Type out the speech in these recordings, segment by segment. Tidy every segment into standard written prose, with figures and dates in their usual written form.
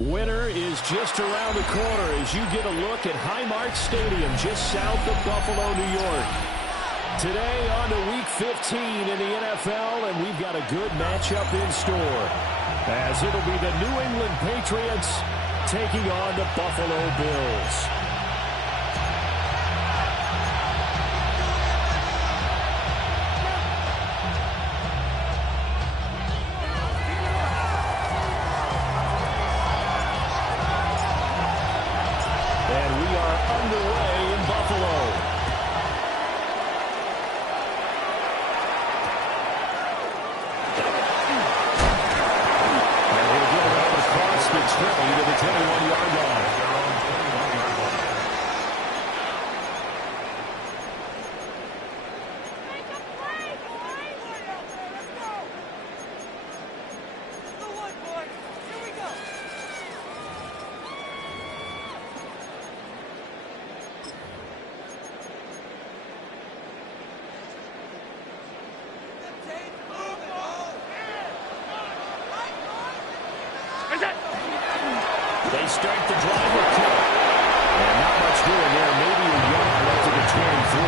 Winter is just around the corner as you get a look at Highmark Stadium just south of Buffalo, New York. Today on to Week 15 in the NFL, and we've got a good matchup in store as it'll be the New England Patriots taking on the Buffalo Bills. They start the drive with two. And not much doing there. Maybe a yard left of the 23.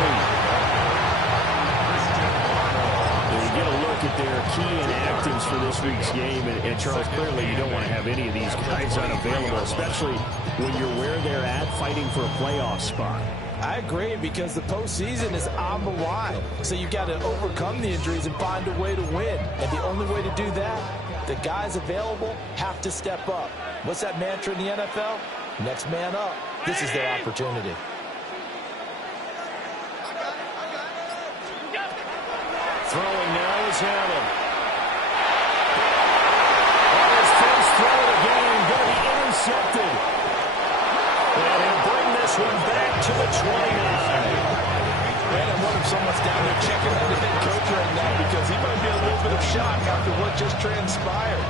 You get a look at their key inactives for this week's game. And Charles, clearly you don't want to have any of these guys unavailable, especially when you're where they're at fighting for a playoff spot. I agree, because the postseason is on the line. So you've got to overcome the injuries and find a way to win. And the only way to do that, the guys available have to step up. What's that mantra in the NFL? Next man up. This is their opportunity. Throwing now is Allen. On his first throw of the game, going to be intercepted. And he'll bring this one back to the 29. Man, I wonder if someone's down there checking on the head coach right now, because he might be a little bit of shock after what just transpired.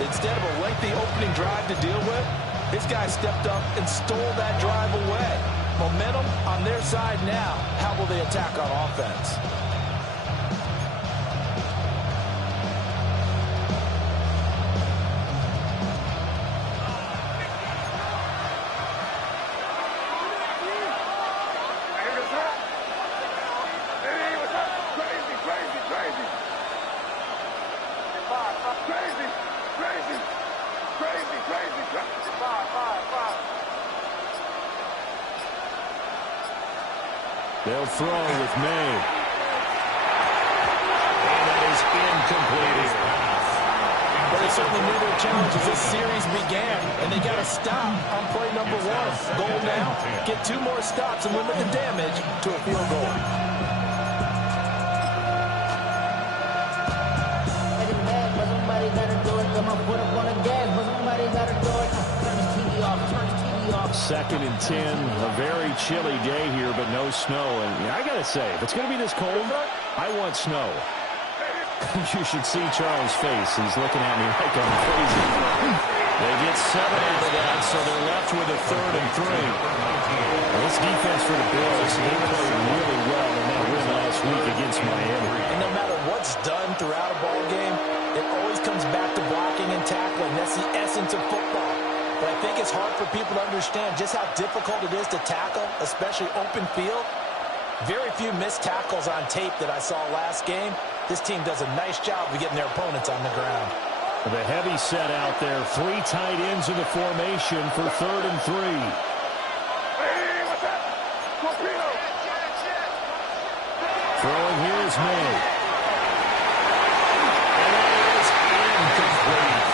Instead of a lengthy opening drive to deal with, this guy stepped up and stole that drive away. Momentum on their side now. How will they attack on offense? They'll throw with May. And that is incomplete. But they certainly knew their challenge as this series began, and they got to stop on play number 1. Goal now, get 2 more stops and limit the damage to a field goal. Second and 10, a very chilly day here, but no snow. And I got to say, if it's going to be this cold, I want snow. You should see Charles' face. He's looking at me like I'm crazy. They get 7 out of that, so they're left with a 3rd and 3. This defense for the Bills, they played really well in that win last week against Miami. And no matter what's done throughout a ball game, it always comes back to blocking and tackling. That's the essence of football. But I think it's hard for people to understand just how difficult it is to tackle, especially open field. Very few missed tackles on tape that I saw last game. This team does a nice job of getting their opponents on the ground. The heavy set out there. 3 tight ends in the formation for 3rd and 3. Throwing here is May. And it is incomplete.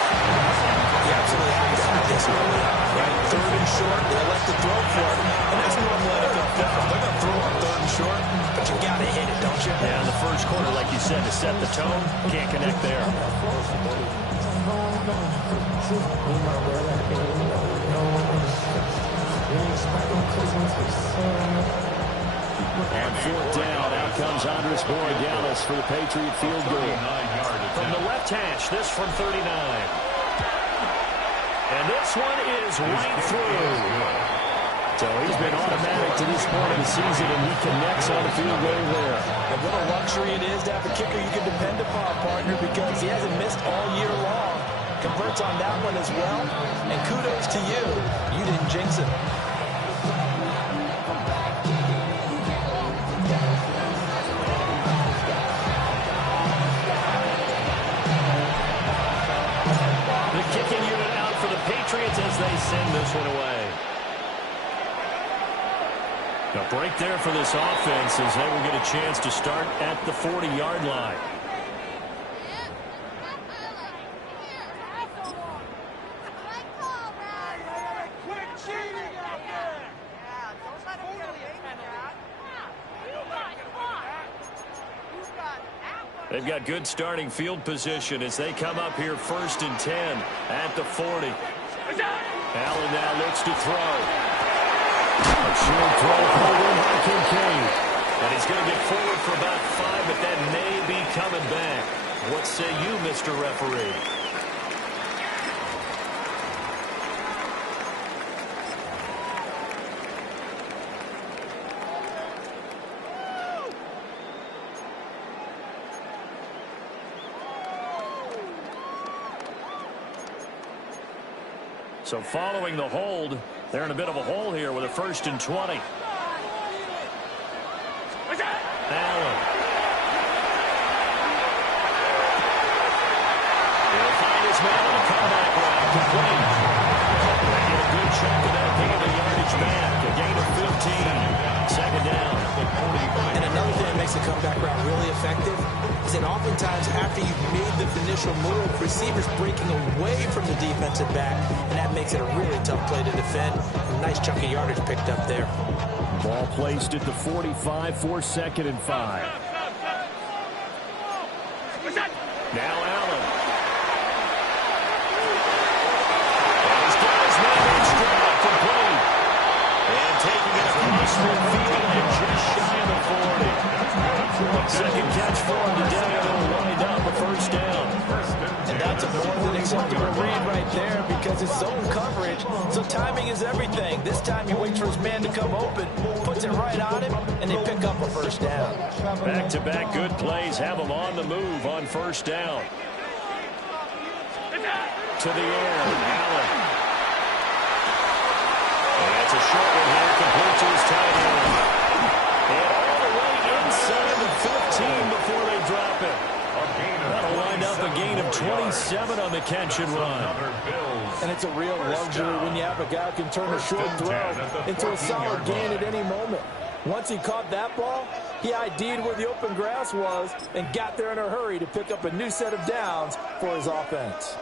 He absolutely had to have this early on, right? 3rd and short, they let the throw for it. And that's normally NFL football. They're going to throw on 3rd and short, but you got to hit it, don't you? Yeah, in the first quarter, like you said, to set the tone, can't connect there. On 4th down, out comes Andres Borregales for the Patriot field goal. From the left hash, this from 39. And this one is right through. So he's been automatic to this point of the season, and he connects on the field goal there. And what a luxury it is to have a kicker you can depend upon, partner, because he hasn't missed all year long. Converts on that one as well. And kudos to you. You didn't jinx it. The kicking unit out for the Patriots as they send this one away. A break there for this offense as they will get a chance to start at the 40-yard line. They've got good starting field position as they come up here 1st and 10 at the 40. Allen now looks to throw. A short throw holding by Kincaid. And he's going to get forward for about 5, but that may be coming back. What say you, Mr. Referee? So following the hold, they're in a bit of a hole here with a 1st and 20. Allen. He'll find his man on a comeback route. Complete. They get a good chunk of that gain of yardage back. A gain of 15. 2nd down. And another thing that makes the comeback route really effective is that oftentimes after you've made the initial move, receivers breaking away from the defensive back, and that makes it a really tough play to defend. A nice chunk of yardage picked up there. Ball placed at the 45 for 2nd and 5. Now Allen. And he's got his man in stride, complete. And taking it across midfield and just shy of the 40. 2nd catch for him today. It'll wind up a 1st down. And that's a more than acceptable read right there because it's zone coverage, so timing is everything. This time he waits for his man to come open, puts it right on him, and they pick up a 1st down. Back-to-back good plays have them on the move on 1st down. To the air, Allen. And it's a short one here, complete to his tight end. And all the way inside the 15 before they drop it. That'll wind up a gain of 27 on the catch and run. And it's a real luxury when you have a guy who can turn a short throw into a solid gain at any moment. Once he caught that ball, he ID'd where the open grass was and got there in a hurry to pick up a new set of downs for his offense.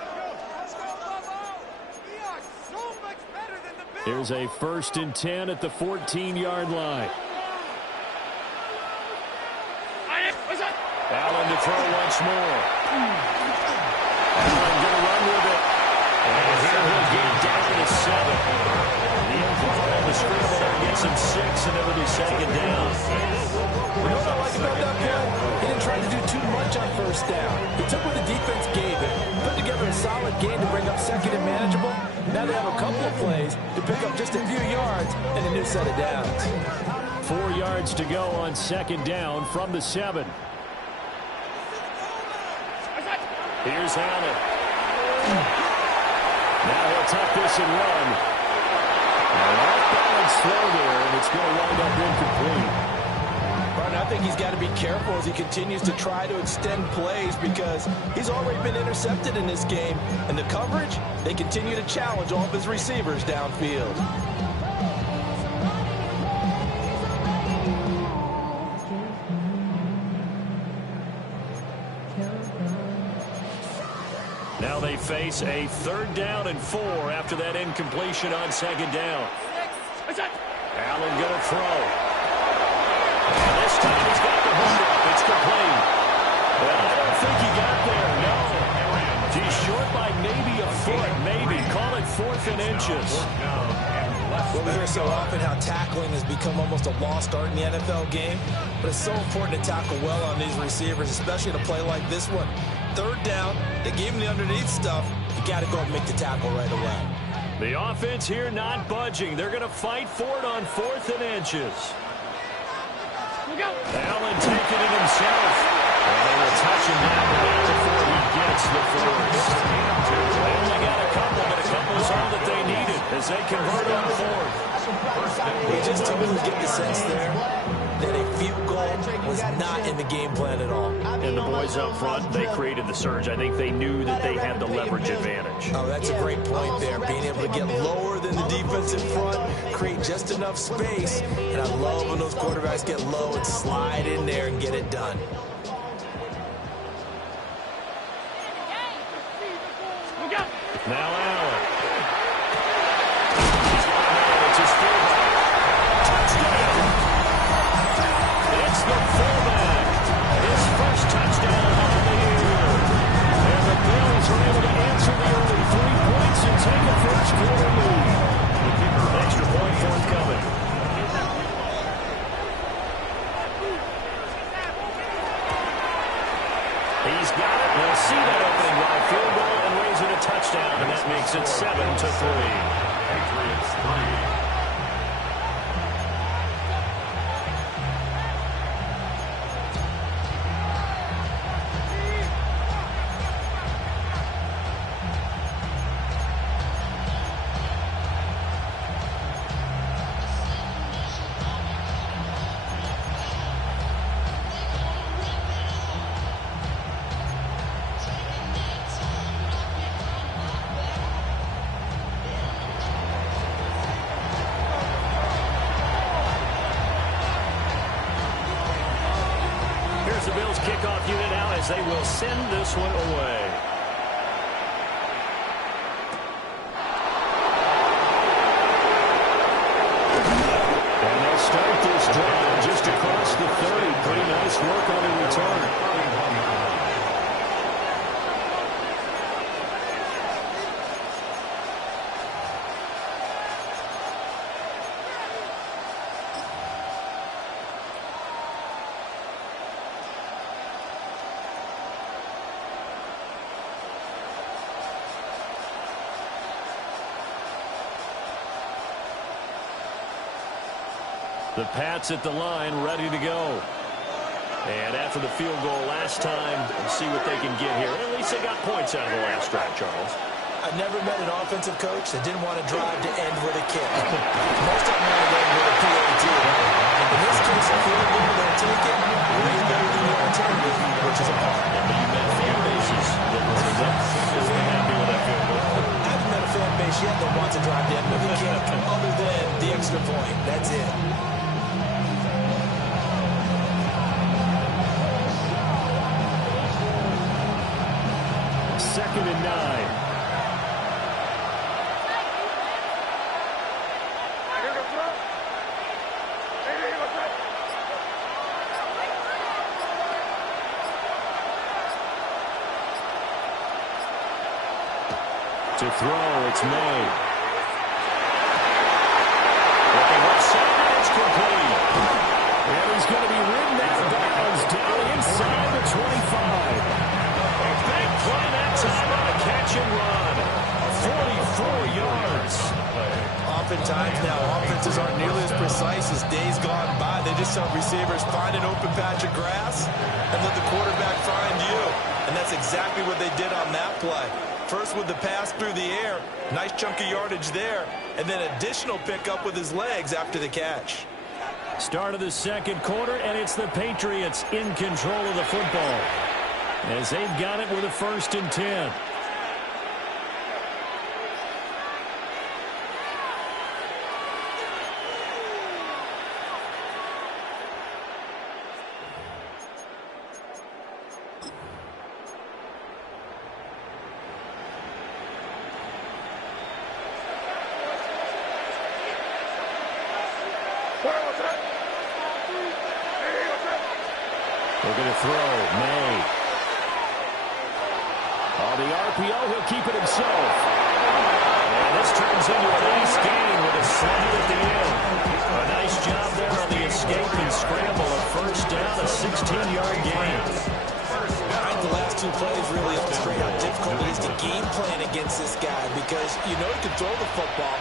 Here's a 1st and 10 at the 14-yard line. Allen to throw once more. Allen going to run with it. And here he'll get down to 7. The involved on the scramble there gets him 6, and it'll be 2nd down. You know what I like about that play? He didn't try to do too much on 1st down. He took what the defense gave him, put together a solid game to bring up 2nd and manageable. Now they have a couple of plays to pick up just a few yards and a new set of downs. 4 yards to go on 2nd down from the 7. Here's Allen. Now he'll tuck this and run. And off-balance throw there, and it's going to wind up incomplete. Right, I think he's got to be careful as he continues to try to extend plays because he's already been intercepted in this game. And the coverage, they continue to challenge all of his receivers downfield. Now they face a 3rd down and 4 after that incompletion on 2nd down. Allen going to throw. And this time he's got the hook up. It's complete. Well, I don't think he got there, no. He's short by maybe a foot, maybe. Call it 4th and inches. Well, we hear so often how tackling has become almost a lost art in the NFL game, but it's so important to tackle well on these receivers, especially in a play like this one. 3rd down, they gave him the underneath stuff. You got to go and make the tackle right away. The offense here not budging. They're going to fight for it on 4th and inches. Allen taking it himself. And they will touch him down before he gets the 1st. They only got a couple, but a couple is all that they needed as they convert on 4th. You just totally get the sense there that a field goal was not in the game plan at all. And the boys up front, they created the surge. I think they knew that they had the leverage advantage. Oh, that's a great point there. Being able to get lower than the defense in front, create just enough space. And I love when those quarterbacks get low and slide in there and get it done. Now Allen. It's his fullback. Touchdown. It's the fullback. His 1st touchdown of the year. And the Bills are able to answer the early 3 points and take a 1st quarter lead. Extra point forthcoming. He's got it. We'll see that opening drive field goal and raise it a touchdown, and that makes it 7-3. Patriots 3. The Bills kickoff unit out as they will send this one away. And they'll start this drive just across the 30. Pretty nice work on the return. The Pats at the line, ready to go. And after the field goal last time, we'll see what they can get here. At least they got points out of the last drive, Charles. I've never met an offensive coach that didn't want to drive to end with a kick. Most of them want to end with a PAT. In this case, a field goal, they'll take it. Way better than the alternative, which is a punt. You've met fan bases that were happy with that field goal. I haven't met a fan base yet that wants to drive to end with a kick other than the extra point. That's it. 39. To throw, it's May. Looking left side, it's complete. And he's going to be ridden out of bounds down inside the 25. A big play that time on a catch and run. 44 yards. Oftentimes now, offenses aren't nearly as precise as days gone by. They just help receivers find an open patch of grass and let the quarterback find you. And that's exactly what they did on that play. First with the pass through the air, nice chunk of yardage there, and then additional pickup with his legs after the catch. Start of the second quarter, and it's the Patriots in control of the football as they've got it with a 1st and 10. They're going to throw. May. On the RPO, he'll keep it himself. And this turns into a nice gain with a slant at the end. A nice job there on the escape and scramble. A 1st down, a 16-yard gain. Behind the last 2 plays really illustrate how difficult it is to game plan against this guy because you know he can throw the football.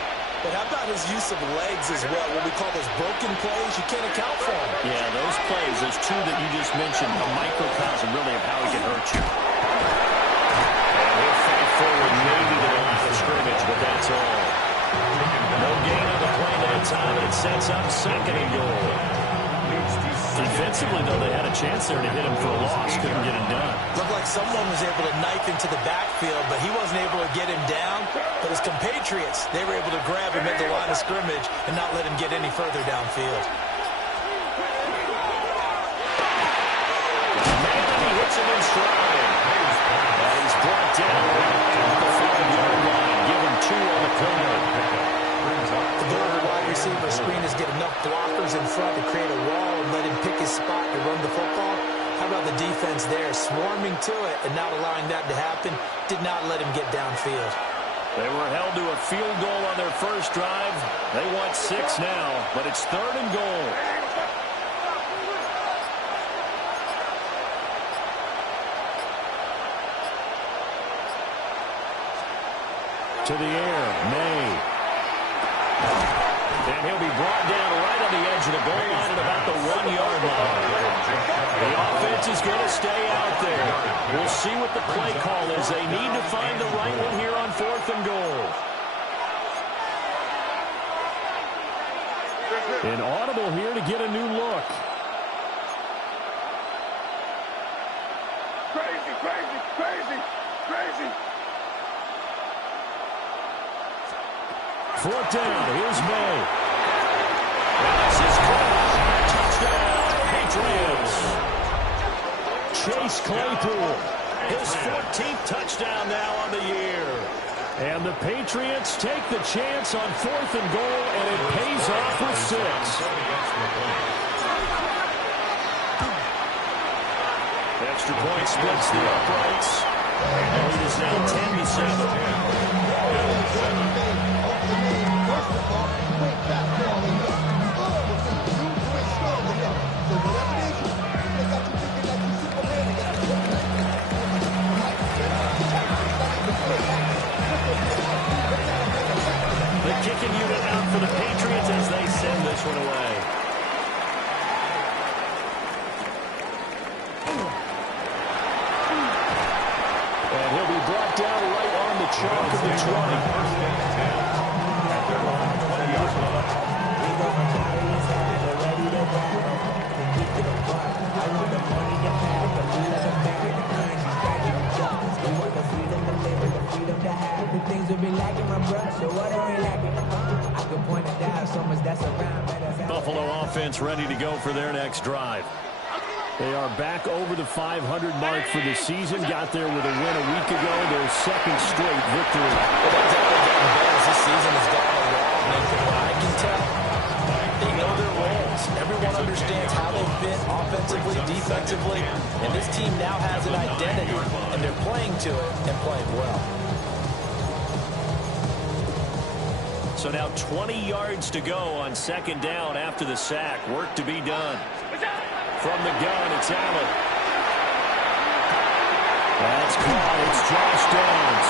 But how about his use of legs as well? What we call those broken plays, you can't account for them. Yeah, those plays, those 2 that you just mentioned, a microcosm really of how he can hurt you. And he'll fight forward maybe to the line of scrimmage, but that's all. No gain on the play that time, and it sets up 2nd and goal. Defensively, though, they had a chance there to hit him for a loss. Couldn't get him done. Looked like someone was able to knife into the backfield, but he wasn't able to get him down. But his compatriots, they were able to grab him at the line of scrimmage and not let him get any further downfield. Man, he hits him in stride. And he's brought down at the 5-yard line. Give him 2 on the play. The goal of the wide receiver screen is get enough blockers in front to create a wall and let him pick his spot to run the football. How about the defense there, swarming to it and not allowing that to happen? Did not let him get downfield. They were held to a field goal on their first drive. They want 6 now, but it's 3rd and goal. To the air, May. And he'll be brought down right on the edge of the goal line at about the 1-yard line. The offense is going to stay out there. We'll see what the play call is. They need to find the right one here on 4th and goal. An audible here to get a new look. Crazy, crazy, crazy, crazy. 4th down. Here's May. And this is caught. Touchdown, Patriots. Chase Claypool. His 14th touchdown now on the year. And the Patriots take the chance on 4th and goal, and it pays off with 6. Extra point splits the uprights. And the lead is now 10-7. The kicking unit out for the Patriots as they send this one away. And he'll be brought down right on the chalk of the 20. Buffalo offense ready to go for their next drive. They are back over the 500 mark for the season. Got there with a win a week ago. Their second straight victory. Well, they're definitely getting better as this season has gone along. And from what I can tell, they know their roles. Everyone understands how they fit offensively, defensively. And this team now has an identity, and they're playing to it and playing well. So now 20 yards to go on second down after the sack. Work to be done. From the gun, it's Allen. That's caught. It's Josh Downs.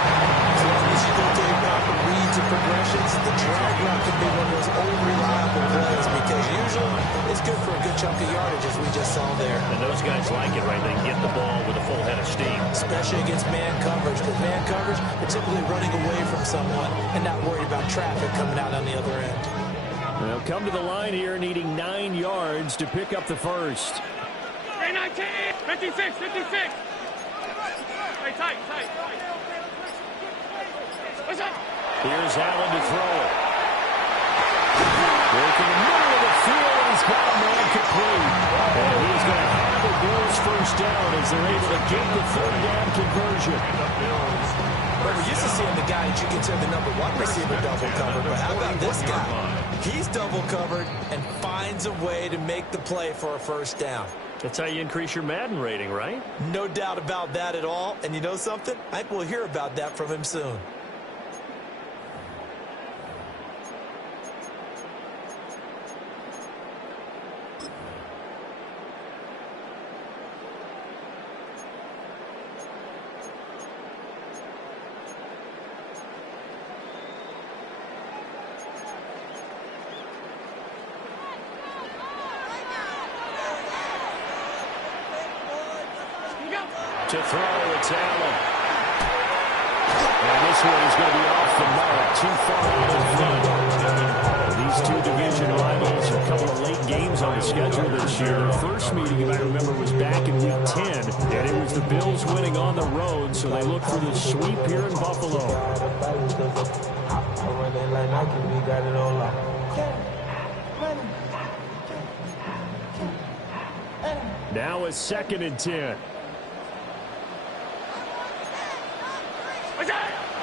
As long as you don't take proper reads and progressions, the drag route can be one of those unreliable plays because usually it's good for a good chunk of yardage, as we just saw there. And those guys like it, right? They can get the ball with a full head of steam. Especially against man coverage, because man coverage, they're typically running away from someone and not worried about traffic coming out on the other end. They'll come to the line here needing 9 yards to pick up the first. 19, 56, 56. Hey, tight. What's up? Here's Allen to throw it. Working in the middle of the field, and he's got a man complete. And he's going to have the Bills first down as they're able to get the third down conversion. Well, we're used to seeing the guy that you consider the number one receiver double covered, but how about this guy? He's double covered and finds a way to make the play for a first down. That's how you increase your Madden rating, right? No doubt about that at all. And you know something? I think we'll hear about that from him soon. To throw, it's Allen. And this one is going to be off the mark, too far out in front. These two division rivals, a couple of late games on the schedule this year. Their first meeting, if I remember, was back in week 10, and it was the Bills winning on the road, so they look for the sweep here in Buffalo. Now it's 2nd and 10.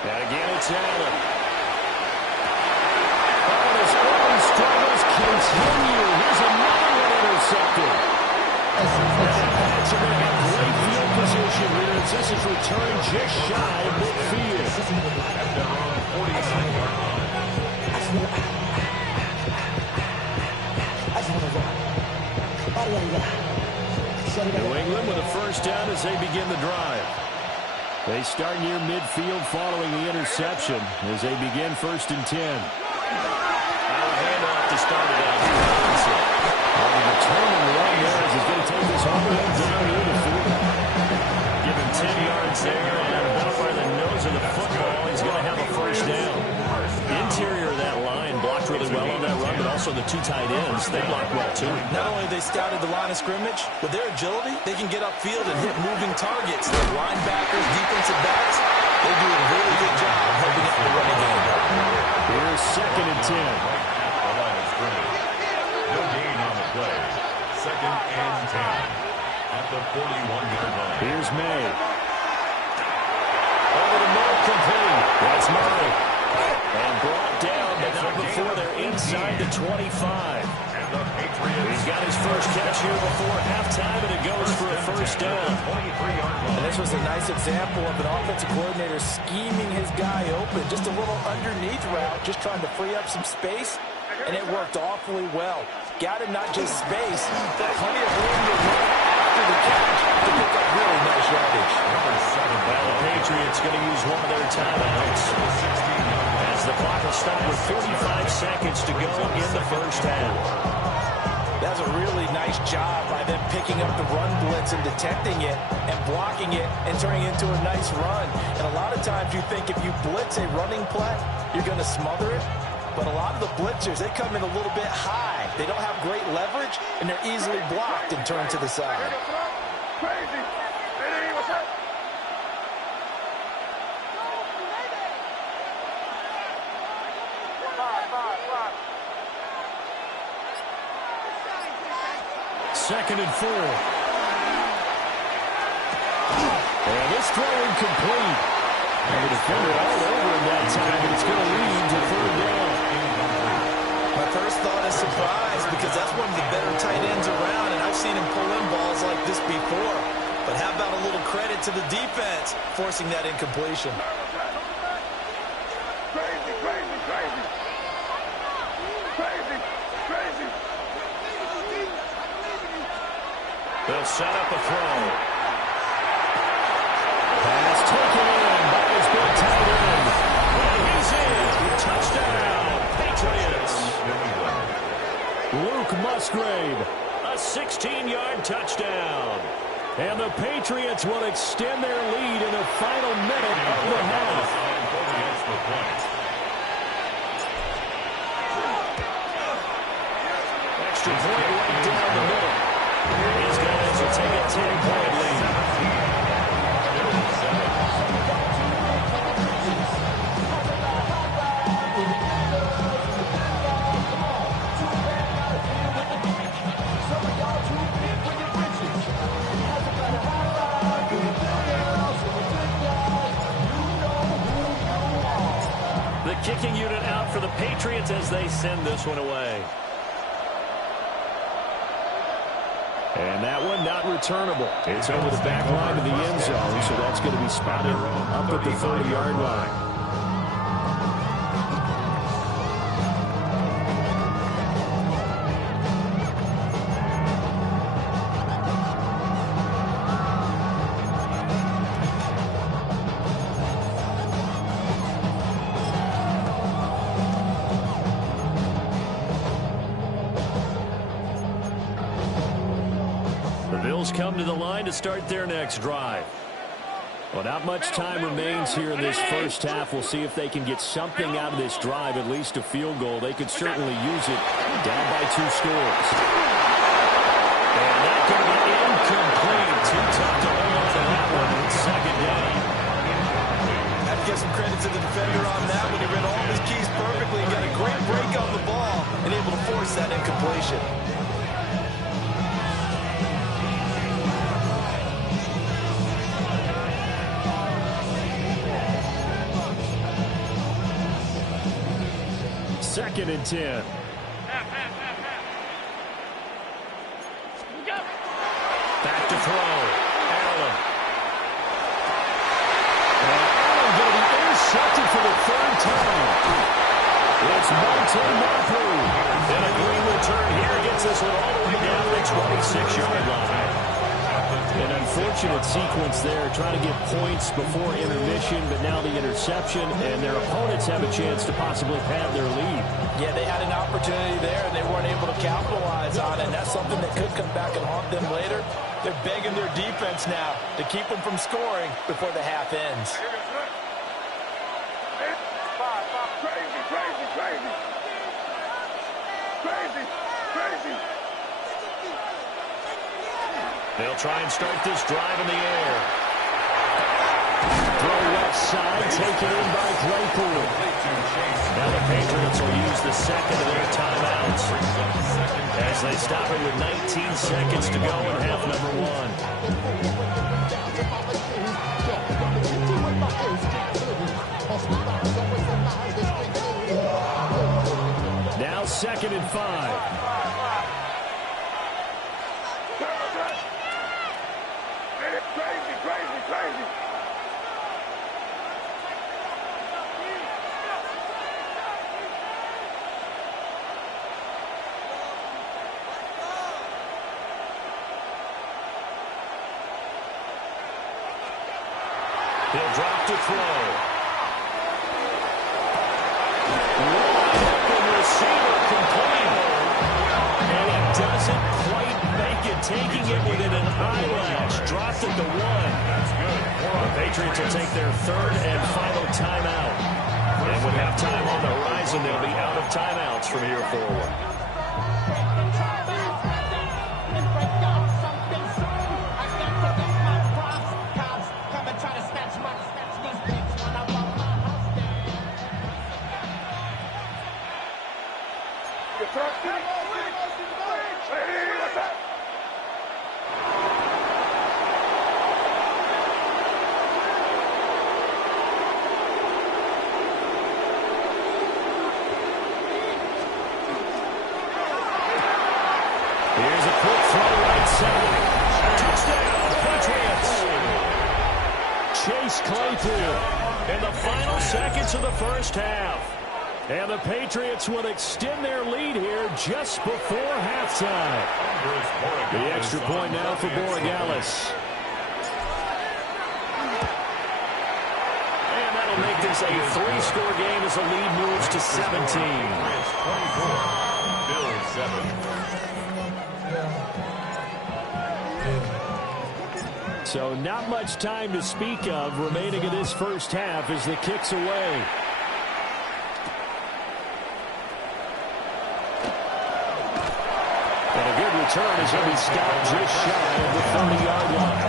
And again, it's Allen. Oh, his early struggles continue. Here's another one intercepted. And Pats are going to have great field position here as this is returned just shy of midfield. New England with a first down as they begin the drive. They start near midfield following the interception as they begin 1st and 10. Handoff to start it out. The returning run there as he's going to take this all the way down near the field. Give him 10 yards there, and about by the nose of the football, he's going to have a first down. Interior of that line blocked really well on that run, but also the two tight ends, they blocked well too. Not only have they scouted the line of scrimmage, with their agility, they can get upfield and hit moving targets. Their linebackers, defensive backs, they do a really good job helping out the running game. Here's 2nd and 10. No gain on the play. 2nd and 10 at the 41-yard line. Here's May. Over to Murray, complete. That's Murray. And brought down, but not before they're inside the 25. He's got his first catch here before halftime, and it goes for a first down. And this was a nice example of an offensive coordinator scheming his guy open. Just a little underneath route, just trying to free up some space, and it worked awfully well. Got him not just space, but plenty of room to run after the catch to pick up really nice yardage. Well, the Patriots going to use one of their timeouts as the clock will stop with 45 seconds to go in the first half. That's a really nice job by them picking up the run blitz and detecting it and blocking it and turning it into a nice run. And a lot of times you think if you blitz a running play, you're going to smother it. But a lot of the blitzers, they come in a little bit high. They don't have great leverage, and they're easily blocked and turned to the side. Crazy. Hey, what's up? 2nd and 4. And this throw incomplete. And the defender all over in that time, and it's going to lead to 3rd down. My first thought is surprise because that's one of the better tight ends around, and I've seen him pull in balls like this before. But how about a little credit to the defense forcing that incompletion? Crazy, crazy, crazy. Crazy, crazy. They'll set up a throw. Pass taken in by his big tight end. And he's in. Touchdown, Patriots. Luke Musgrave, a 16-yard touchdown. And the Patriots will extend their lead in the final minute of the half. Extra point right down the middle. These guys will take a 10-point lead. The kicking unit out for the Patriots as they send this one away. And that one not returnable. It's over the back line of the end zone, so that's going to be spotted up at the 30-yard line. Come to the line to start their next drive. Well, not much time remains here in this first half. We'll see if they can get something out of this drive, at least a field goal. They could certainly use it down by 2 scores. And that's going to be incomplete. Too tough to hold on to that one. 2nd down. I have to give some credit to the defender on that when he read all of his keys perfectly and got a great break on the ball and able to force that incompletion. Second and 10. Go. Back to throw. Allen. And Allen going to be intercepted for the 3rd time. It's Monte Mapu. And a green return here gets this one all the way down to the 26-yard line. An unfortunate sequence there, trying to get points before intermission, but now the interception, and their opponents have a chance to possibly pad their lead. Yeah, they had an opportunity there, and they weren't able to capitalize on it. And that's something that could come back and haunt them later. They're begging their defense now to keep them from scoring before the half ends. Crazy, crazy, crazy. Crazy, crazy. They'll try and start this drive in the air. Throw left side, taken in by Claypool. Now the Patriots will use the 2nd of their timeouts as they stop it with 19 seconds to go in half number 1. Now 2nd and 5. Crazy, crazy, crazy. He'll drop to throw. Wide open receiver complete. And it doesn't quite make it, taking it within an eyelash. Dropped at the 1. The Patriots will take their 3rd and final timeout. And with halftime on the horizon, they'll be out of timeouts from here forward. In the final seconds of the first half. And the Patriots will extend their lead here just before halftime. The extra point now for Borregales. And that'll make this a 3-score game as the lead moves to 17. 24, Bills 7. So not much time to speak of remaining in this first half as the kick's away. And a good return as he'll be stopped just shy of the 30-yard line.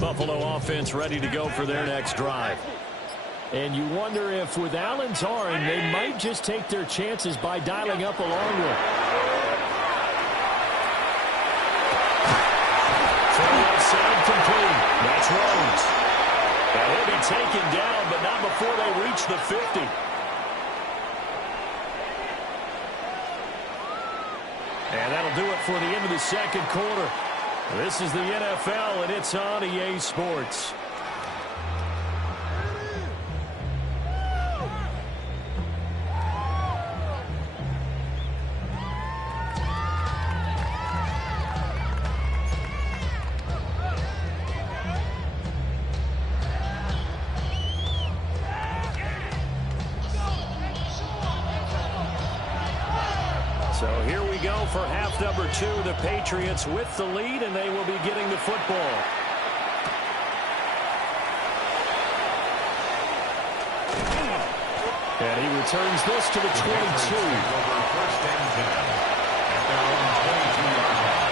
Buffalo offense ready to go for their next drive. And you wonder if with Allen's arm, they might just take their chances by dialing up a long one. Throw outside complete. That's Rhodes. And he'll be taken down, but not before they reach the 50. And that'll do it for the end of the second quarter. This is the NFL, and it's on EA Sports. So here we go for half number 2. The Patriots with the lead, and they will be getting the football. And he returns this to the 22. First and 10 at their own 22-yard line.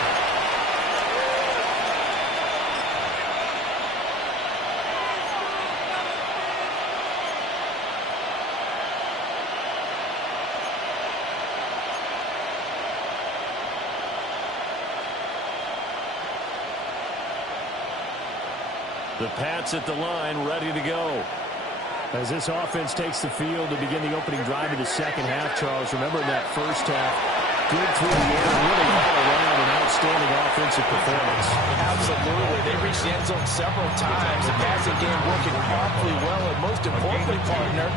The Pats at the line, ready to go. As this offense takes the field to begin the opening drive of the second half, Charles, remember in that first half, good through the air, really all around an outstanding offensive performance. Absolutely. They reached the end zone several times. The passing game working awfully well, and most importantly, partner,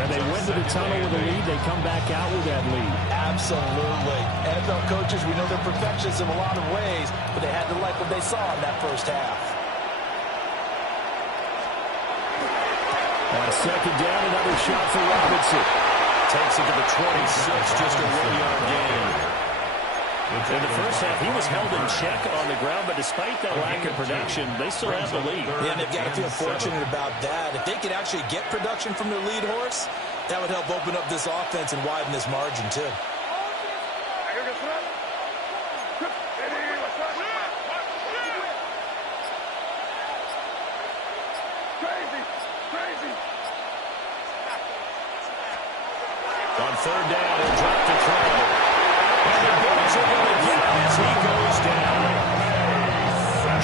and they went to the tunnel with a lead. They come back out with that lead. Absolutely. NFL coaches, we know they're perfectionists in a lot of ways, but they had to like what they saw in that first half. On second down, another shot for Robinson. Takes it to the 26, just a 1-yard gain. In the first half, he was held in check on the ground, but despite that lack of production, they still have the lead. Yeah, and they've got to feel fortunate about that. If they could actually get production from their lead horse, that would help open up this offense and widen this margin, too. On third down, he'll drop the throw. And the Bills are going to get him as he goes down.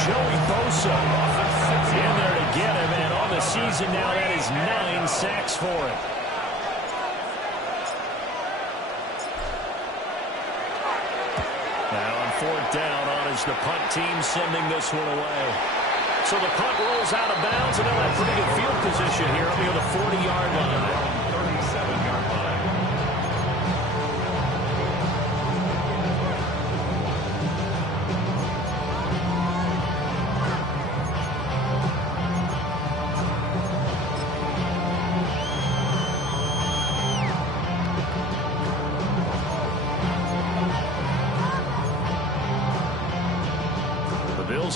Joey Bosa in there to get him, and on the season now, that is 9 sacks for him. Now on fourth down, on is the punt team sending this one away. So the punt rolls out of bounds, and they'll have pretty good field position here on the 40-yard line. 37-yard line.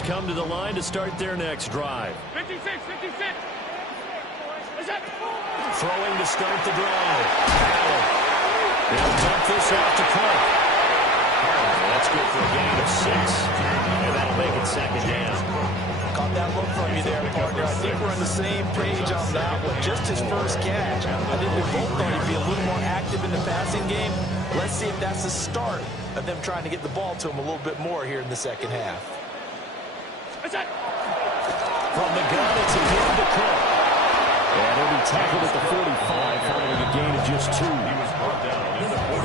Come to the line to start their next drive. 56. Throwing to start the drive. Allen They'll dump this off to Clark. That's good for a gain of 6. And that'll make it second down. Caught that look from you there, partner. I think we're on the same page on that one. Just his first catch. I think we both thought he'd be a little more active in the passing game. Let's see if that's the start of them trying to get the ball to him a little bit more here in the second half. From the gun, it's again to Clark. And he'll be tackled at the 45 following a gain of just 2.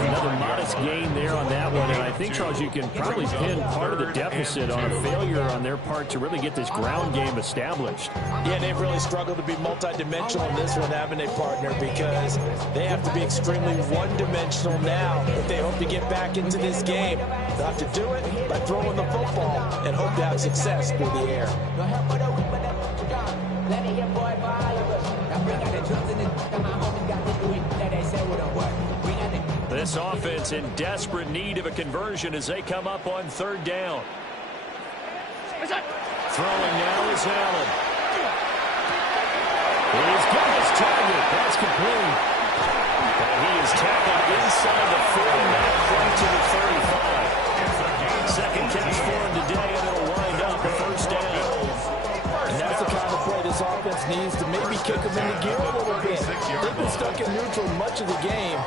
Another modest gain there on that one, and I think, Charles, you can probably pin part of the deficit on a failure on their part to really get this ground game established. Yeah, they've really struggled to be multidimensional in this one, haven't they, partner? Because they have to be extremely one-dimensional now if they hope to get back into this game. They'll have to do it by throwing the football and hope to have success through the air. This offense in desperate need of a conversion as they come up on 3rd down. Throwing now is Allen. He's got his target. That's complete. And he is tackled inside the 40, now close to the 35. Second catch for him today, and it'll wind up a 1st down. And that's the kind of play this offense needs to maybe kick them into gear a little bit. They've been stuck in neutral much of the game.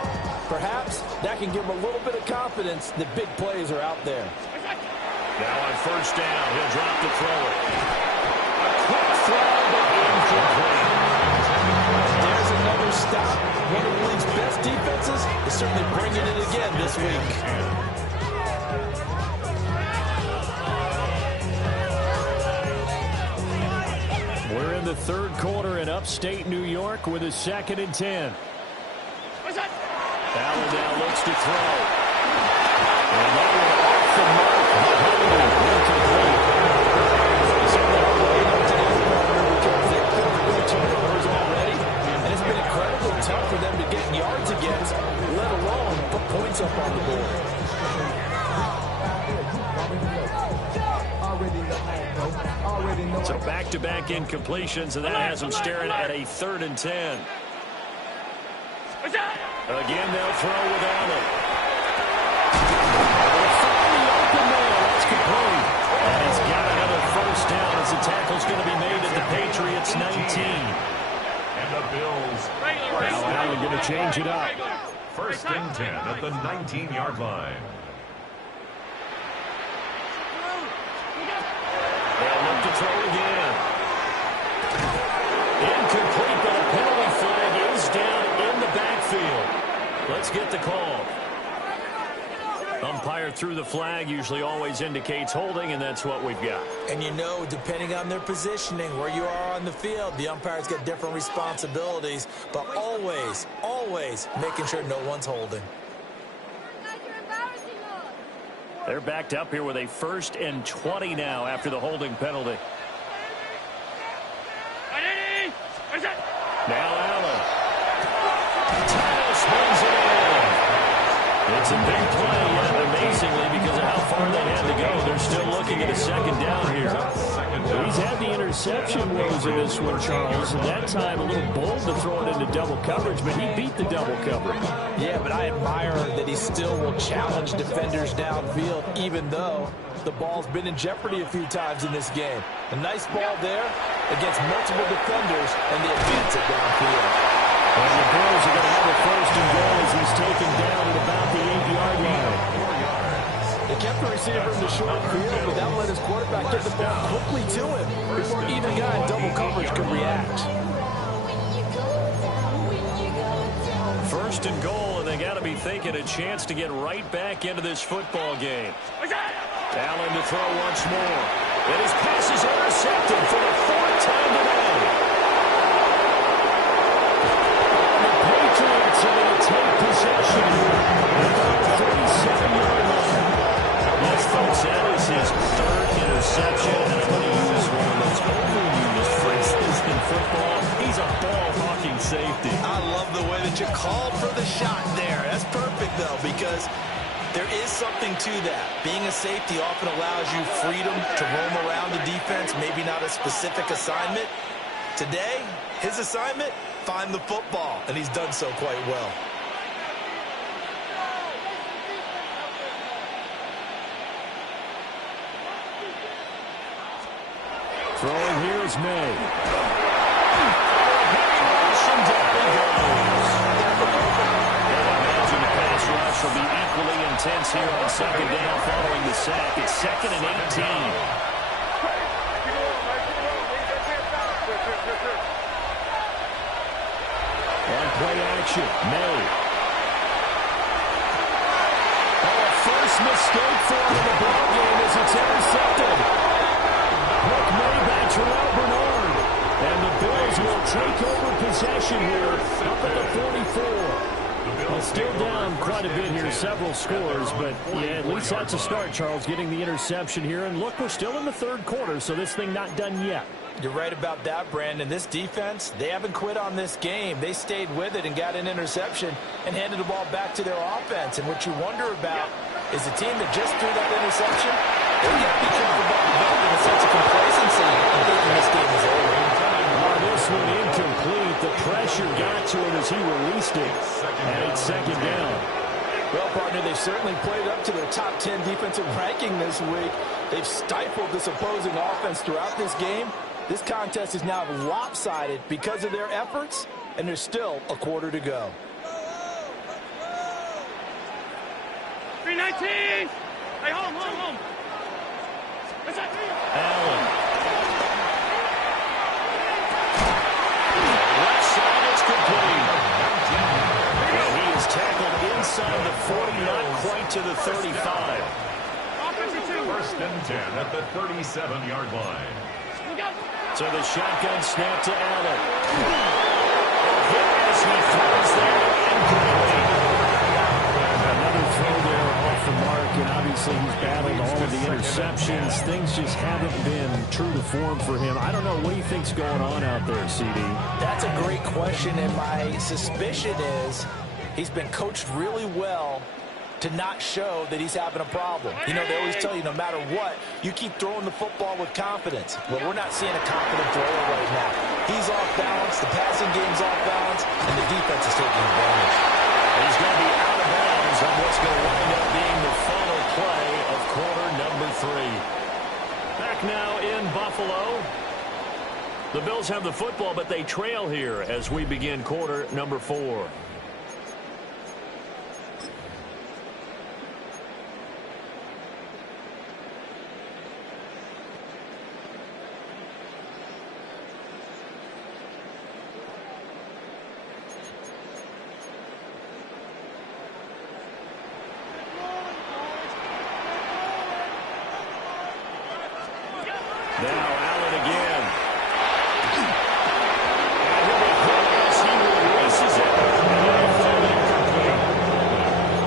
Perhaps that can give them a little bit of confidence that big plays are out there. Now on 1st down, he'll drop to throw it. A quick throw, but incomplete. There's another stop. One of the league's best defenses is certainly bringing it again this week. We're in the 3rd quarter in upstate New York with a 2nd and 10. Allen now looks to throw. And that one off the mark. Incomplete. Certainly hard to wait up to that corner because they've put the good turnovers already. And it's been incredibly tough for them to get yards against, let alone put points up on the board. So back-to-back incompletions, and that has them staring at a 3rd and 10. Again, they'll throw with Allen. They'll find the open man. That's complete. And he's got another 1st down as the tackle's going to be made at the Patriots 19. And the Bills. Now Allen going to change it up. 1st and 10 at the 19-yard line. They'll look to throw again. Incomplete, but a penalty flag is down in the backfield. Let's get the call. Umpire threw the flag, usually always indicates holding, and that's what we've got. And you know, depending on their positioning, where you are on the field, the umpires get different responsibilities, but always, always making sure no one's holding. They're backed up here with a 1st and 20 now after the holding penalty. Now Allen. Tyler spins it in. It's a big play, yet amazingly, because of how far they had to go, they're still looking at a 2nd down here. He's had the interception woes in this one, Charles, and that time a little bold to throw it into double coverage, but he beat the double coverage. Yeah, but I admire that he still will challenge defenders downfield, even though the ball's been in jeopardy a few times in this game. A nice ball there against multiple defenders, and they advance it downfield. And the Bills are going to have a 1st and goal as he's taken down at about the 8-yard line. They kept the receiver in the short field, but that let his quarterback get the ball quickly to him before either guy in double coverage could react. 1st and goal, and they got to be thinking a chance to get right back into this football game. Allen to throw once more. And his pass is intercepted for the 4th time today. The Patriots are going to take possession at the 37-yard line. Yes, folks, that is his 3rd interception, and I'm going to use one of those overused phrases in football. He's a ball-hawking safety. I love the way that you called for the shot there. That's perfect, though, because there is something to that. Being a safety often allows you freedom to roam around the defense, maybe not a specific assignment. Today, his assignment, find the football, and he's done so quite well. Throwing here is May. Rush will be equally intense here on second down following the sack. It's 2nd and 18. On play action, May. Oh, a first mistake for him in the ball game as it's intercepted. Quick May by Terrell Bernard. And the Bills will take over possession here up at the 44. Well, still down quite a bit here, several scores, but yeah, at least that's a start, Charles, getting the interception here. And look, we're still in the 3rd quarter, so this thing not done yet. You're right about that, Brandon. This defense, they haven't quit on this game. They stayed with it and got an interception and handed the ball back to their offense. And what you wonder about is the team that just threw that interception, they got to be careful about developing a sense of complacency and thinking this game is over. This one incomplete. The pressure got to him as he released it. And it's 2nd down. Well, partner, they've certainly played up to their top 10 defensive ranking this week. They've stifled this opposing offense throughout this game. This contest is now lopsided because of their efforts, and there's still a quarter to go. 319! Hey, home. Allen. Left side is complete. And he is tackled inside the 40, not quite to the 35. 1st and 10 at the 37-yard line. So the shotgun snap to Allen. Hit as he throws there incomplete. Another throw there off the mark, and obviously he's battled all of the interceptions. Things just haven't been true to form for him. I don't know. What do you think's going on out there, CD? That's a great question, and my suspicion is he's been coached really well to not show that he's having a problem. You know, they always tell you no matter what, you keep throwing the football with confidence. Well, we're not seeing a confident thrower right now. He's off balance, the passing game's off balance, and the defense is taking advantage. He's going to be out of bounds on what's going to wind up being the final play of quarter number 3. Back now in Buffalo. The Bills have the football, but they trail here as we begin quarter number 4. Now Allen again. And he'll be hit as he releases it.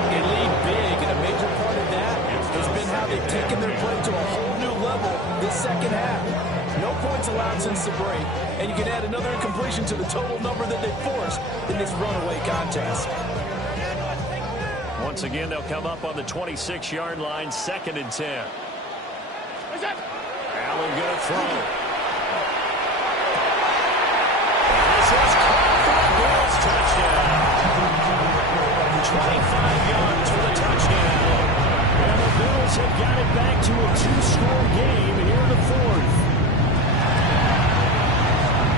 They lead big, and a major part of that has been how they've taken their play to a whole new level this second half. No points allowed since the break, and you can add another incompletion to the total number that they forced in this runaway contest. Once again, they'll come up on the 26-yard line, 2nd and 10. Allen going to throw. This is caught for the Bills touchdown. 25 yards for the touchdown. And the Bills have got it back to a 2-score game here in the 4th.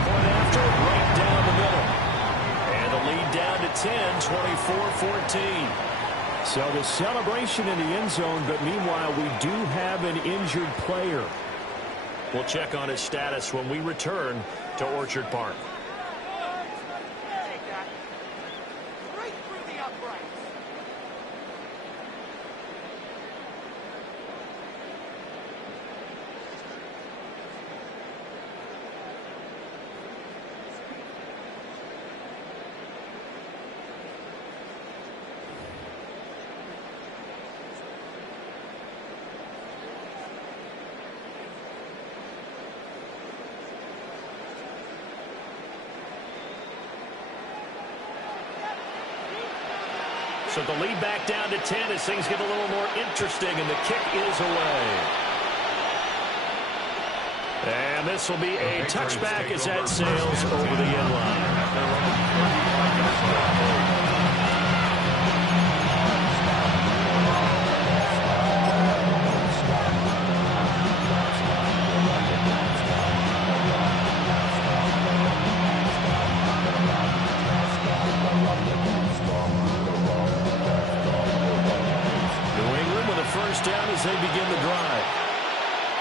Point after, right down the middle. And the lead down to 10, 24-14. So the celebration in the end zone, but meanwhile we do have an injured player. We'll check on his status when we return to Orchard Park. Right through the uprights. So the lead back down to 10 as things get a little more interesting, and the kick is away. And this will be a touchback as that sails over the end line. first down as they begin the drive.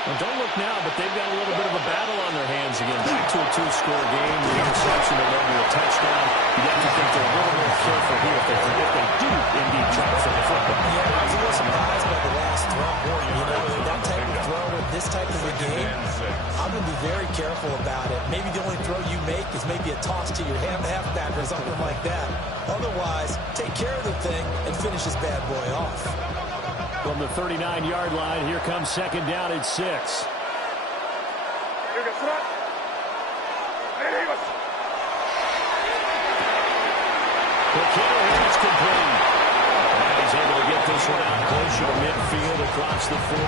Well, don't look now, but they've got a little bit of a battle on their hands again. Back to a two-score game. The interception that led to a touchdown. You'd have to think they're a little more careful here if they do indeed try for the football. Yeah, I was a little surprised by the last throw. You know, that type of throw in this type of a game, I'm going to be very careful about it. Maybe the only throw you make is maybe a toss to your halfback or something like that. Otherwise, take care of the thing and finish this bad boy off. From the 39-yard line, here comes second down at 6. It's complete. And he's able to get this one out closer to midfield across the 45.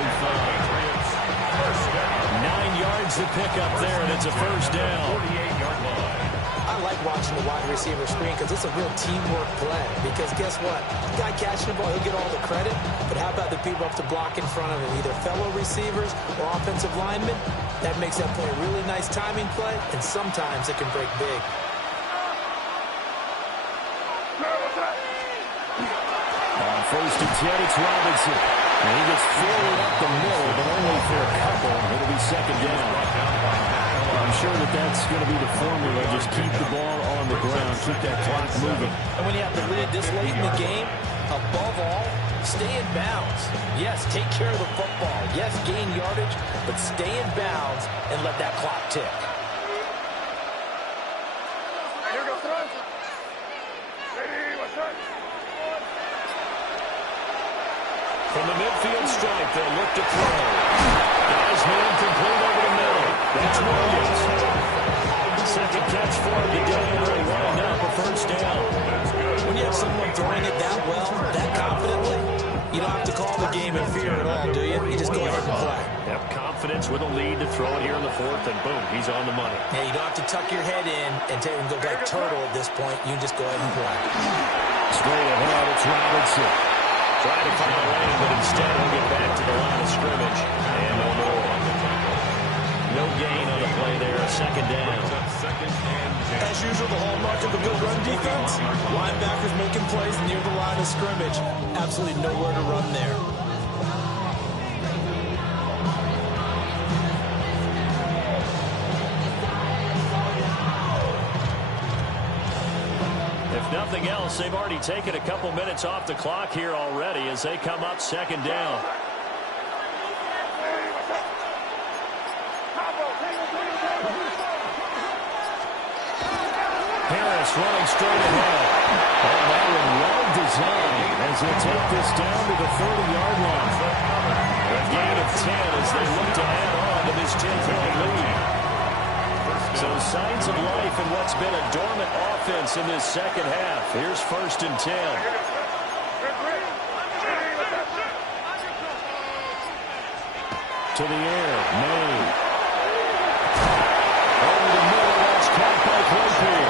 9 yards to pick up there, and it's a first down. 48-yard line. I like watching the wide receiver screen because it's a real teamwork play. Because guess what? The guy catching the ball, he'll get all the credit. But how about the people up to block in front of him, either fellow receivers or offensive linemen? That makes that play a really nice timing play, and sometimes it can break big. On first and 10, it's Robinson. And he gets forward up the middle, but only for a couple. It'll be second down. I'm sure that's going to be the formula. Just keep the ball on the ground. Keep that clock moving. And when you have the lead this late in the game, above all, stay in bounds. Yes, take care of the football. Yes, gain yardage, but stay in bounds and let that clock tick. From the midfield stripe, they'll look to throw. Guys, man complete over the middle. That's Williams. Second catch for him today, and they'll wind up a first down. When you have someone throwing it that well, that confidently, you don't have to call the game in fear at all, do you? You just go ahead and play. Have confidence with a lead to throw it here in the fourth, and boom, he's on the money. Yeah, you don't have to tuck your head in and go like turtle at this point. You can just go ahead and play. Straight ahead, it's Robinson. Trying to find a lane, but instead he'll get back to the line of scrimmage. And no more. No gain on the play there. Second down. As usual, the hallmark of a good run defense. Linebackers making plays near the line of scrimmage. Absolutely nowhere to run there. If nothing else, they've already taken a couple minutes off the clock here already as they come up second down. Harris running straight ahead. Oh, that one well designed as they take this down to the 30-yard line. A gain of 10 as they look to add on to this 10-point lead. So signs of life in what's been a dormant offense in this second half. Here's first and 10. To the air, May. Over the middle, that's caught by Claypool.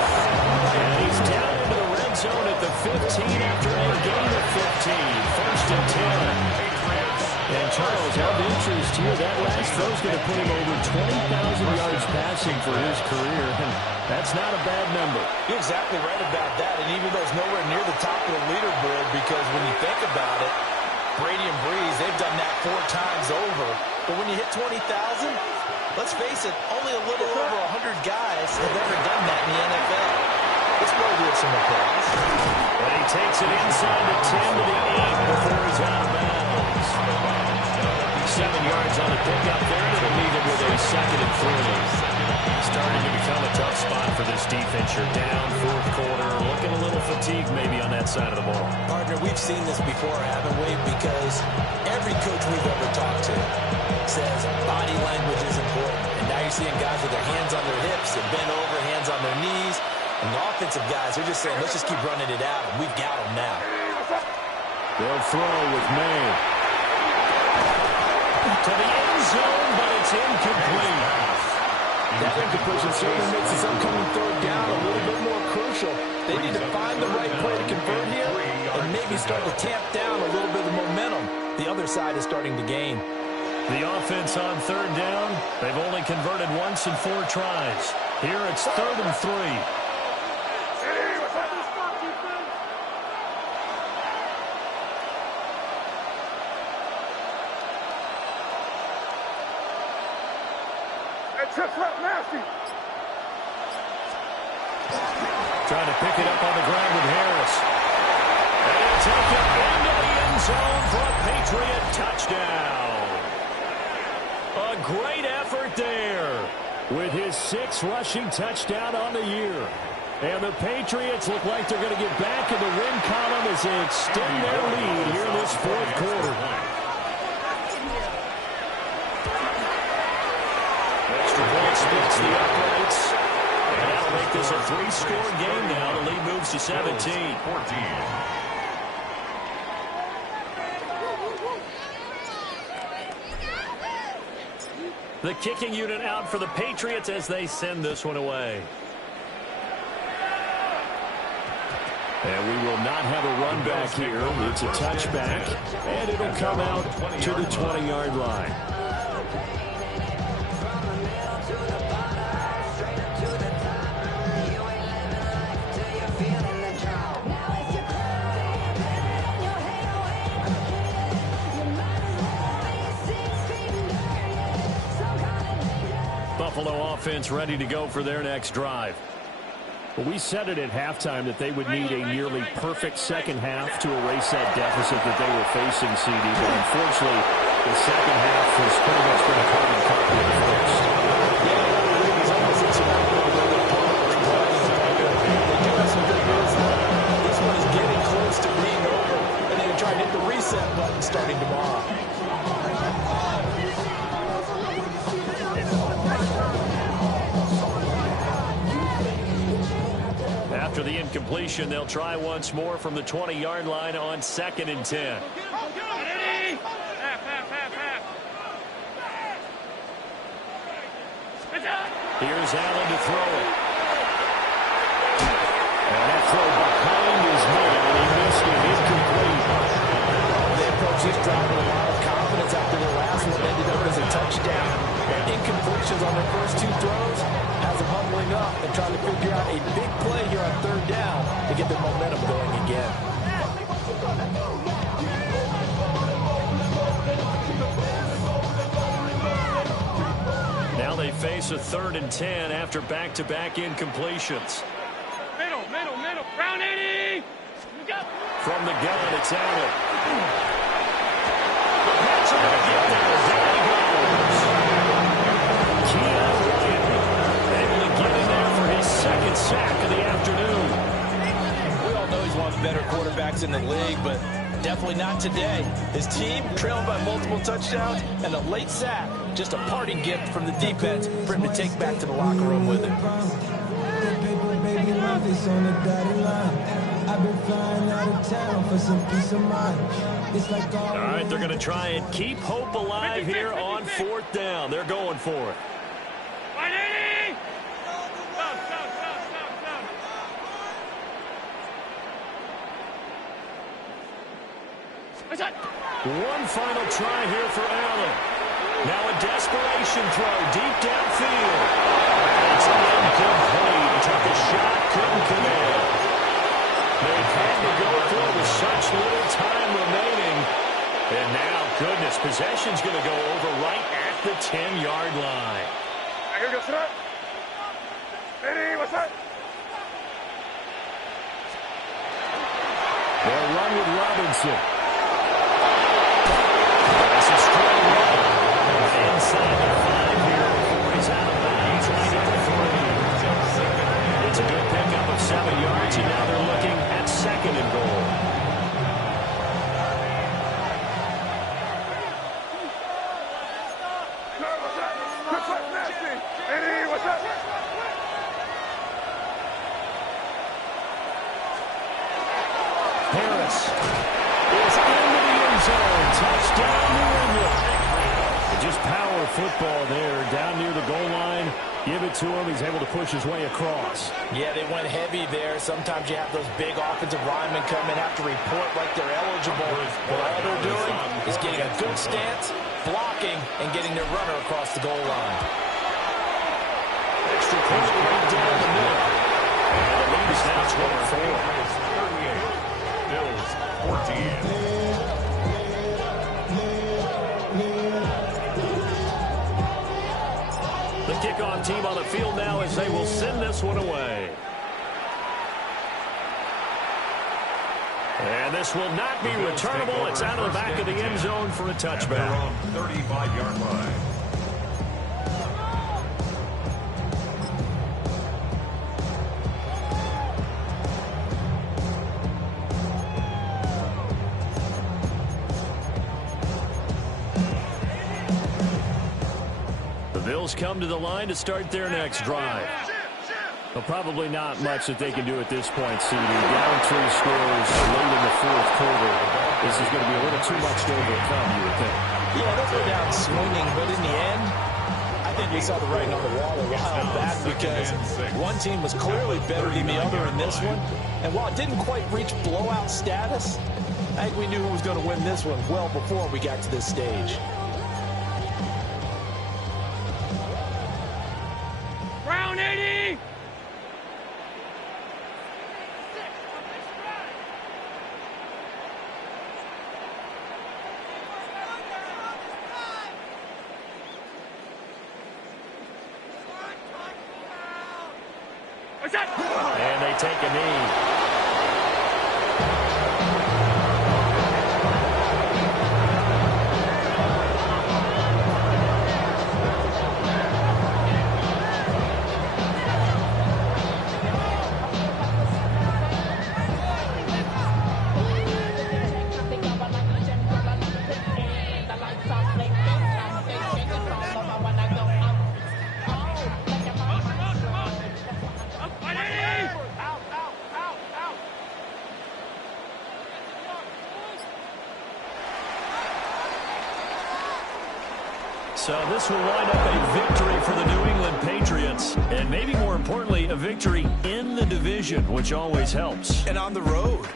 And he's down into the red zone at the 15 after a gain of 15. First and 10. And Charles, how interest here. That last throw is going to put him over 20,000 yards passing for his career. And that's not a bad number. You're exactly right about that. And even though it's nowhere near the top of the leaderboard, because when you think about it, Brady and Breeze, they've done that 4 times over. But when you hit 20,000, let's face it, only a little over 100 guys have ever done that in the NFL. It's worthy of some applause. And he takes it inside the 10 to the 8 before he's out of bounds. 7 yards on the pickup there. It'll leave him with a second and 3. Starting to become a tough spot for this defense. You're down fourth quarter. Looking a little fatigued maybe on that side of the ball. Partner, we've seen this before, haven't we? Because every coach we've ever talked to says body language is important. And now you're seeing guys with their hands on their hips and bent over, hands on their knees. And the offensive guys, they're just saying, let's just keep running it out. And we've got them now. They'll throw with May. To the end zone, but it's incomplete. That incompletion certainly makes this upcoming third down a little bit more crucial. They need to find the right play to convert here and maybe start to tamp down a little bit of momentum. The other side is starting to gain. The offense on third down, they've only converted once in 4 tries. Here it's 3rd and 3. Chest left, nasty. Trying to pick it up on the ground with Harris. And he'll take it into the end zone for a Patriot touchdown. A great effort there with his 6th rushing touchdown on the year. And the Patriots look like they're going to get back in the win column as they extend their lead here in this 4th quarter. Extra point splits the uprights. And that'll make this a 3-score game now. The lead moves to 17. 14. The kicking unit out for the Patriots as they send this one away. And we will not have a run back here. It's a touchback, and it'll come out to the 20-yard line. Buffalo offense ready to go for their next drive. Well, we said it at halftime that they would need a nearly perfect second half to erase that deficit that they were facing, CD. But unfortunately, the second half has pretty much been a carbon copy of the first. He's almost insurmountable. They do have some good news. This one is getting close to being over, and they're trying to hit the reset button starting tomorrow. After the incompletion, they'll try once more from the 20-yard line on 2nd and 10. Here's Allen to throw it. And that throw behind his man, and he missed it. Incomplete. They approach this drive with a lot of confidence after their last one ended up as a touchdown. And incompletions on their first 2 throws has them humbling up and trying to figure out a big play here on 3rd down to get their momentum going again. Now they face a 3rd and 10 after back-to-back incompletions. Middle. Round 80. From the gun, it's Allen. The Pats are going to get there. There he goes. Keon Ryan able to get in there for his 2nd sack of the afternoon. We all know he's one of the better quarterbacks in the league, but definitely not today. His team trailing by multiple touchdowns and a late sack. Just a parting gift from the defense for him to take back to the locker room with him. All right, they're going to try and keep hope alive here on 4th down. They're going for it. 180. Stop. One final try here for Allen. Now a desperation throw deep downfield. It's incomplete. Took a shot, couldn't connect. They've had to go for it with such little time remaining. And now, goodness, possession's going to go over right at the 10-yard line. Here we go, sit up. Ready, what's up? They'll run with Robinson. That's a strong run. Inside the 5 here before he's out of bounds right at the 3. It's a good pickup of 7 yards, and now they're looking at 2nd and goal. What's up? Chest left, nasty. Ready, what's up? Harris is into the end zone. Touchdown, New England. Just power football there, down near the goal line. Give it to him. He's able to push his way across. Yeah, they went heavy there. Sometimes you have those big offensive linemen come in, have to report like they're eligible. But all they're doing is getting a good stance, blocking, and getting their runner across the goal line. Extra point right down the middle. And the lead is now 24. 38. Bills 14. The kickoff kickoff team on the field now as they will send this one away. And this will not be returnable. It's out of the back of the end zone for a touchback. 35-yard line. The Bills come to the line to start their next drive. Well, probably not much that they can do at this point, CD. Down 3 scores late in the fourth quarter. This is going to be a little too much to overcome, you would think. Yeah, they'll go down swinging, but in the end, I think we saw the writing on the wall a while back because one team was clearly better than the other in this one. And while it didn't quite reach blowout status, I think we knew who was going to win this one well before we got to this stage. Brown 80! And they take a knee. So this will wind up a victory for the New England Patriots. And maybe more importantly, a victory in the division, which always helps. And on the road.